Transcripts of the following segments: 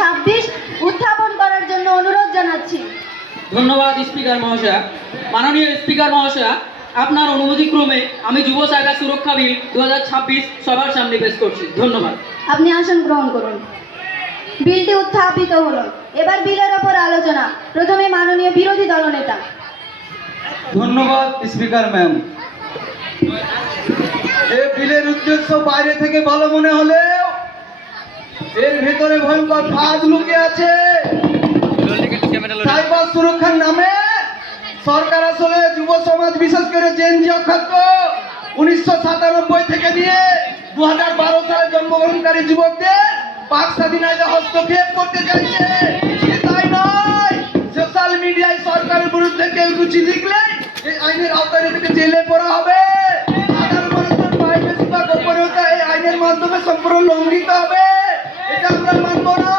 2026 উত্থাপন করার জন্য অনুরোধ জানাচ্ছি। ধন্যবাদ স্পিকার মহাশয়া। মাননীয় স্পিকার মহাশয়া, আপনার অনুমতিক্রমে আমি যুব সাইবার সুরক্ষা বিল 2026 সবার সামনে পেশ করছি। ধন্যবাদ। আপনি আসন গ্রহণ করুন। বিলটি উত্থাপিত হলো। এবার বিলের ওপর আলোচনা। প্রথমে মাননীয় বিরোধী দলনেতা। ধন্যবাদ স্পিকার ম্যাম। এই বিলের উদ্দেশ্য বাইরে থেকে ভালো মনে হলেও এর ভেতরে ভয়ঙ্কর ফাঁদ লুকিয়ে আছে। সাইবার সুরক্ষার নামে সরকার আসলে যুব সমাজ, বিশেষ করে জেনজি অক্ষাত্য 1997 থেকে নিয়ে 2012 সালে জন্মগ্রহণকারী যুবকদের পাক স্বাধীনতায় হস্তক্ষেপ করতে চাইছে। তাই নয়, সোশ্যাল মিডিয়ায় সরকারের বিরুদ্ধে কেউ কিছু লিখলে এই আইনের আওতায় থেকে জেলে পড়া হবে। সাধারণ মানুষের প্রাইভেসি বা গোপনীয়তা এই আইনের মাধ্যমে সম্পূর্ণ লঙ্ঘিত হবে। এটা আমরা মানব না।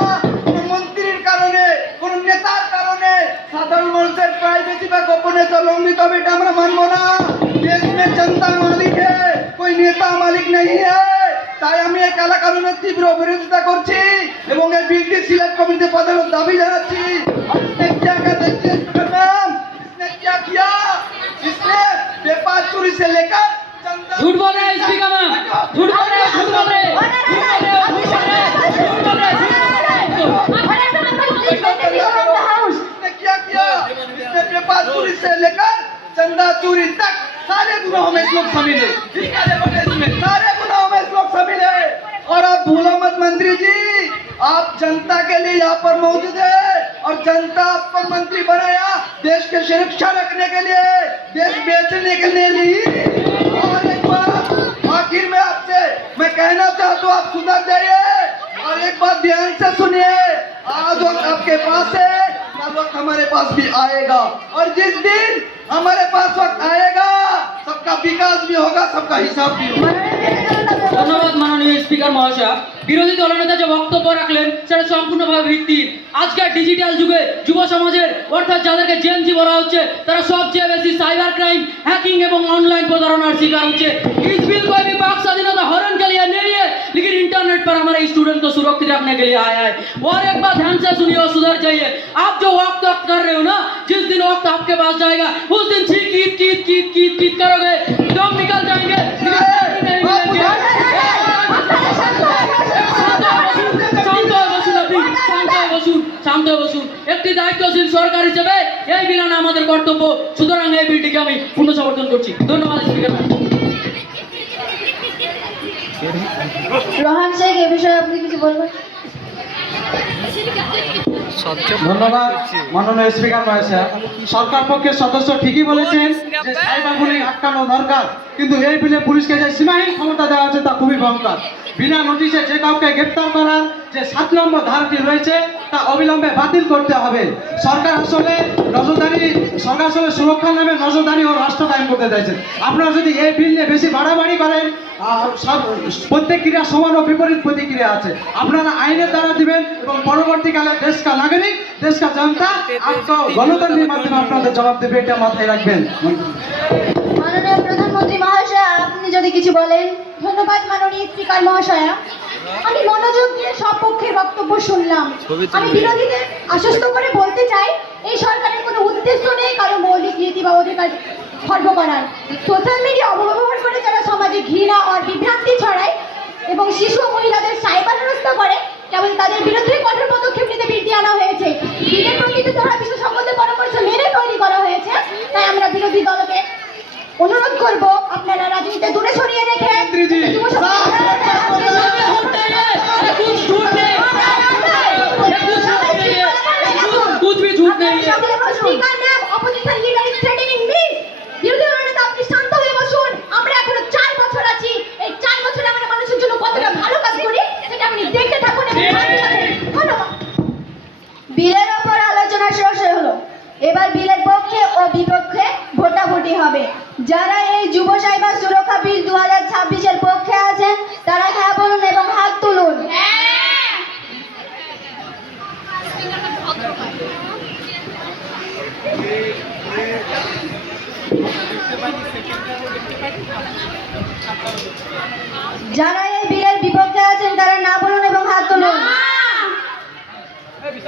কোন মন্ত্রীর কারণে, কোন নেতার কারণে সাধারণ মানুষের প্রাইভেসি বা গোপনীয়তা লঙ্ঘিত হবে, এটা আমরা মানব না। দেশ में जनता मालिक है, कोई नेता मालिक नहीं है। তাই আমি এই কালা কানুনের তীব্র বিরোধিতা করছি এবং এই বিলটি সিলেক্ট কমিটিতে পাঠানোর দাবি জানাচ্ছি। इसने क्या क्या देखिए मैम, इसने क्या किया, इसने पेपर चोरी से लेकर झूठ बोल रहे हैं स्पीकर मैम, झूठ बोल रहे हैं, झूठ बोल रहे हैं, झूठ बोल रहे हैं, इसने क्या किया, इसने पेपर चोरी से लेकर चंदा चोरी तक सारे गुनाहों में इस लोग शामिल है। इसमें सारे गुनाहों में इस लोग शामिल है। और आप भूलो मत मंत्री जी, आप जनता के लिए यहाँ पर मौजूद है और जनता आपको मंत्री बनाया देश की सुरक्षा रखने के लिए, देश बेचने के लिए। और एक बात आखिर में आपसे मैं कहना चाहता हूँ, आप सुधर जाइए और एक बात ध्यान से सुनिए। आज वक्त आपके पास है, कल वक्त हमारे पास भी आएगा और जिस दिन हमारे पास वक्त आएगा सबका विकास भी होगा, सबका हिसाब भी होगा। ধন্যবাদ মাননীয় স্পিকার মহাশয়। বিরোধী দলনেতা যে বক্তব্য রাখলেন সেটা সম্পূর্ণভাবে ভিত্তিহীন। আজকের ডিজিটাল যুগে যুব সমাজের অর্থাৎ যাদেরকে জেনজি বলা হচ্ছে তারা সবচেয়ে বেশি সাইবার क्राइम, हैकिंग एवं ऑनलाइन प्रताड़नार शिकार होচ্ছে। इस बिल को भी पाक स्वाधीनता हरण के लिए नहीं है, लेकिन इंटरनेट पर हमारे स्टूडेंट को सुरक्षित रखने के लिए आया है। और एक बात ध्यान से सुनिए और सुधर जाइए। आप जो वक्त कर रहे हो ना, जिस दिन वक्त आपके पास जाएगा उस दिन ठीक कीट कीट कीट कीट कीट करोगे, दम निकल जाएंगे। শান্ত বসুন। একটি দায়িত্বশীল সরকার হিসেবে এই বিল আনা আমাদের কর্তব্য। সুতরাং এই বিলটিকে আমি পূর্ণ সমর্থন করছি। ধন্যবাদ স্পিকার। রোহান শেখ, এ বিষয়ে আপনি কিছু বলবেন? ধন্যবাদ মাননীয় স্পিকার মহাশয়। সরকার পক্ষের সদস্য ঠিকই বলেছেন যে সাইবার বুলিং আটকানো দরকার, কিন্তু এই বিলে পুলিশকে যে সীমাহীন ক্ষমতা দেওয়া আছে তা খুবই ভয়ঙ্কর। বিনা নোটিশে যে কাউকে গ্রেপ্তার করার যে 7 নম্বর ধারাটি রয়েছে তা অবিলম্বে বাতিল করতে হবে। সরকার আসলে সুরক্ষার নামে নজরদারি ও রাষ্ট্র কায়েম করতে চাইছেন। আপনারা যদি এই বিল নিয়ে বেশি বাড়াবাড়ি করেন, প্রত্যেক ক্রিয়া সমান ও বিপরীত প্রতিক্রিয়া আছে। আপনারা আইনের দ্বারা দিবেন এবং পরবর্তীকালে দেশ কা নাগরিক, দেশ কা জনতা आपको গণতন্ত্রের মাধ্যমে আপনাদের জবাব দেবে, এটা মাথায় রাখবেন। মাননীয় প্রধানমন্ত্রী মহাশয়, আপনি যদি কিছু বলেন। ধন্যবাদ মাননীয় স্পিকার মহাশয়া। আমি মনোযোগ দিয়ে সব পক্ষের বক্তব্য শুনলাম। আমি বিরোধীদের আশ্বস্ত করে বলতে চাই, এই সরকারের কোনো উদ্দেশ্য নেই কারো মৌলিক নীতি বা অধিকার খর্ব করার। সোশ্যাল মিডিয়া অপব্যবহার করে যারা সমাজে ঘৃণা আর বিভ্রান্তি ছড়ায় এবং শিশু ও মহিলাদের সাইবার হেনস্থা করে, কেবল তাদের বিরুদ্ধে কঠোর পদক্ষেপ নিতে বিলটি আনা হয়েছে। বিলের প্রকৃতি ধরা বিশেষজ্ঞদের পরামর্শ মেনে তৈরি করা হয়েছে। তাই আমরা বিরোধী দলকে অনুরোধ করব, আপনারা রাজনীতি দূরে সরিয়ে রেখে আপনি শান্ত হয়ে বসুন। আমরা এখনো 4 বছর আছি। এই 4 বছরে আমরা মানুষের জন্য কতটা ভালো কাজ করি সেটা আপনি দেখতে থাকুন। বিলের ওপর আলোচনা শেষ হলো। এবার বিলের পক্ষে ও বিপক্ষে ভোটাভুটি হবে। যারা এই যুব সাইবার সুরক্ষা বিল 2026 এর পক্ষে আছেন তারা হ্যাঁ বলুন এবং হাত তুলুন। যারা এই বিলের বিপক্ষে আছেন তারা না বলুন এবং হাত তুলুন। যুব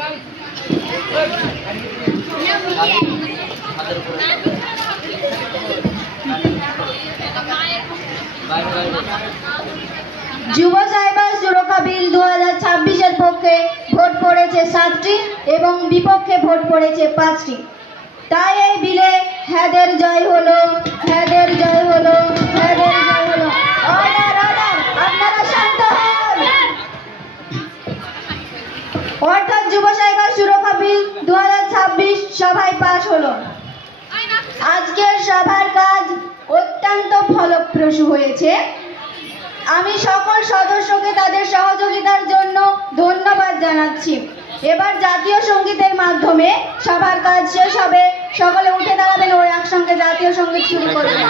সাইবার সুরক্ষা বিল 2026-এর পক্ষে ভোট পড়েছে 7টি এবং বিপক্ষে ভোট পড়েছে 5টি। তাই এই বিলে হ্যাঁদের জয় হলো, হ্যাঁদের জয় হলো, হ্যাঁদের জয় হলো। অর্ডার অর্ডার, আপনারা শান্ত হন। অর্থাৎ যুব সাইবার সুরক্ষা বিল 2026 সভায় পাশ হলো। আজকের সভার কাজ অত্যন্ত ফলপ্রসূ হয়েছে। আমি সকল সদস্যকে তাদের সহযোগিতার জন্য ধন্যবাদ জানাচ্ছি। এবার জাতীয় সঙ্গীতের মাধ্যমে সবার কাজ শেষ হবে। সকলে উঠে দাঁড়াবেন ও একসঙ্গে জাতীয় সঙ্গীত শুরু করবেন।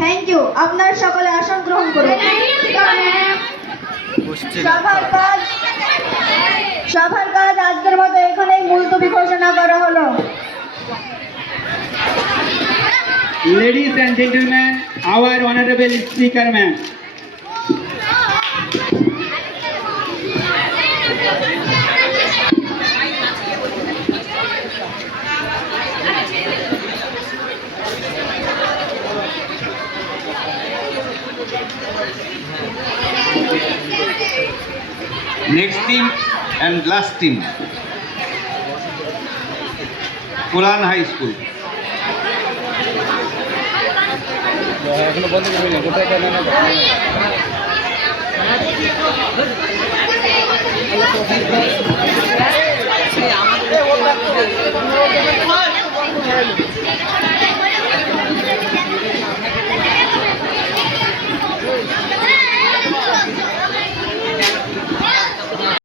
Thank you. আপনার সকলে আসন গ্রহণ করুন। সভার কাজ আজকের মতো এখানেই মুলতবি ঘোষণা করা হলো। Ladies and gentlemen, our honorable speaker ma'am. Next team and last team, Puran High School. এখনো বন্ধ করে না, কোথায় কেন না